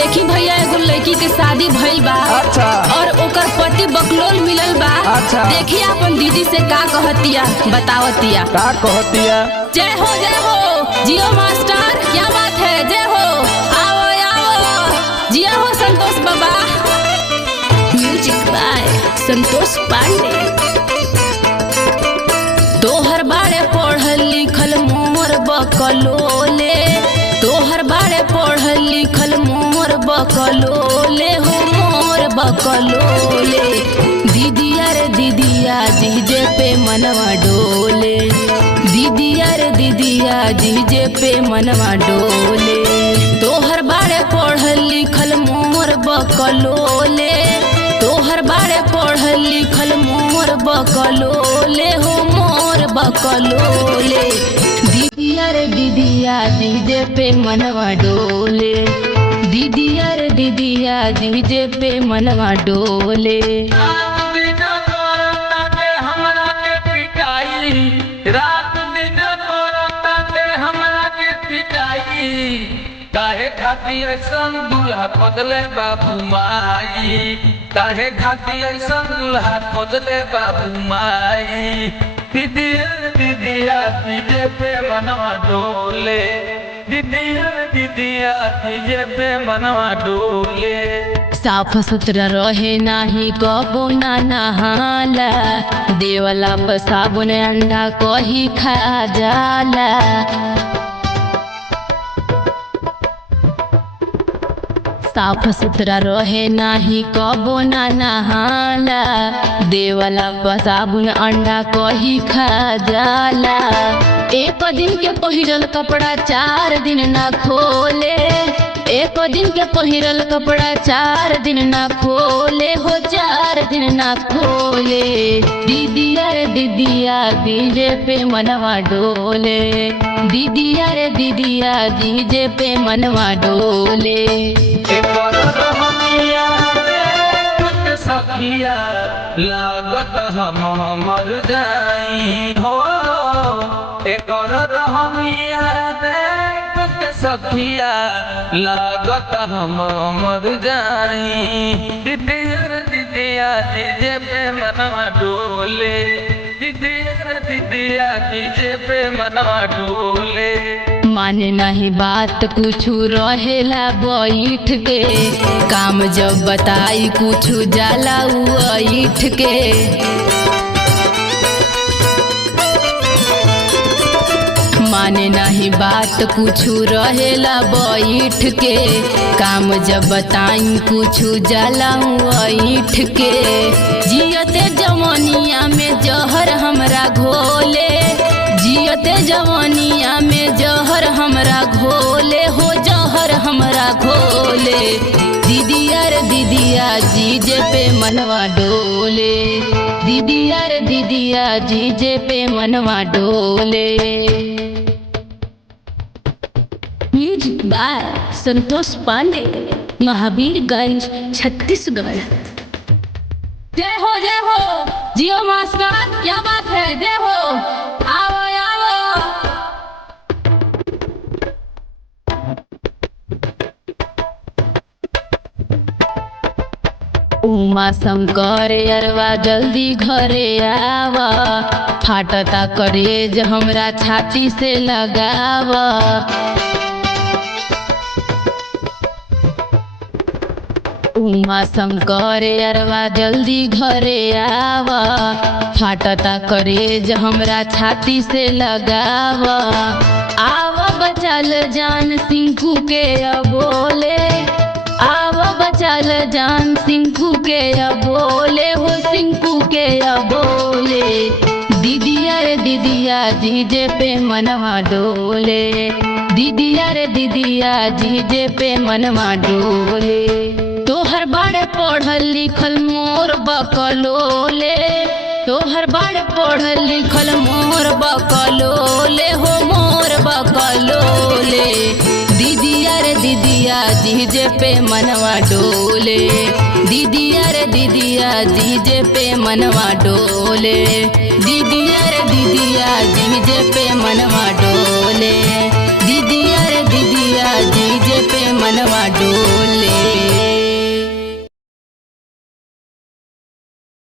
देखी भैया एगो लड़की के शादी भइल बा। अच्छा। और ओकर पति बकलोल मिलल बा। अच्छा। देखी अपन दीदी से का कहतिया बतावतिया। का कहतिया? जय हो जियो मास्टर, क्या बात है, जय हो, आओ आओ, जिया हो संतोष बाबा। Music by Santosh Pandey. तोहर बारे पढ़ल लिखल मोर बकलोले, तोहर बारे पढ़ल लिखल मोर बकलोले हो मोर बकलोले। दीदिया रे दीदिया जीजे पे मनवा डोले, दीदिया रे दीदिया जीजे पे मनवा डोले। तोहर बारे पढ़ल लिखल मोर बकलोले, तोहर बारे पढ़ल लिखल मोर बकलोले हो मोर बकलोले। दीदिया रे दीदिया जीजे पे मनवा डोले, दीदिया रे दीदिया जीजे पे मनवा डोले। रात दिन तोरताते हमरा के पिटाई, काहे खातिर ऐसन दूल्हा खोजले बाबू माई, काहे खातिर ऐसन दूल्हा खोजले बाबू माई। दीदिया दीदिया दीजे पे मनवा डोले, दीदिया दीदिया दीजे पे मनवा डोले। साफ सुथरा रहे नाही कबो ना नहाला, देवला पर साबुन अंडा कही खा जाला। साफ सुथरा रहे नाही कबो ना नहाला, देवला पर साबुन अंडा कही खा जाला। एक दिन के पहिरल कपड़ा 4 दिन ना खोले, एक दिन के पहिरल कपड़ा 4 दिन ना खोले हो 4 दिन ना खोले। दीदिया रे दीदिया डीजे पे मनवा डोले, दीदिया रे दीदिया डीजे पे मनवा डोले। सखिया लागत हम मर जाई हो, एक रहमिया सखिया लागत हम मर जाई। दीदिया दीदिया डीजे पे मनवा डोले, दीदिया दीदिया डीजे पे मनवा डोले। माने नहीं बात कुछु रहेला बैठ के, काम जब बताई कुछु जाला उठ के। माने नहीं बात कुछु रहेला बैठ के, काम जब बताई कुछु जाला उठ के। जियते जवानिया में जहर हमरा घोले, जियते जवानिया में जहर हमरा घोले हो जहर हमरा घोले। दीदिया रे दीदिया जीजे पे मनवा डोले, दीदिया रे दीदिया जीजे पे मनवा डोले। Music by Santosh Pandey, Mahavirganj Chhattisgarh. जय हो जियो मास्टर, क्या बात है, जय हो, आओ आओ। उमा शंकर अरवा जल्दी घरे आवा, फाटता करेज हमरा छाती से लगावा। उमा शंकर अरवा जल्दी घरे आवा, फाटता करेज हमरा छाती से लगावा। आवा बचल जान सिंकू के अबोले, आवा बचल जान सिंकू के अबोले हो सिंकू के अबोले। दीदिया रे दीदिया जीजे पे मनवा डोले, दीदिया रे दीदिया जीजे पे मनवा डोले। तोहर बारे पढ़ल लिखल मोर बकलोले, तोहर बारे पढ़ल लिखल मोर बकलोले हो मोर बकलोले। दीदिया रे दीदिया जीजे पे मनवा डोले, दीदिया रे दीदिया जीजे पे मनवा डोले, दीदिया रे दीदिया जीजे पे मनवा डोले, दीदिया रे दीदिया जीजे पे मनवा डोले।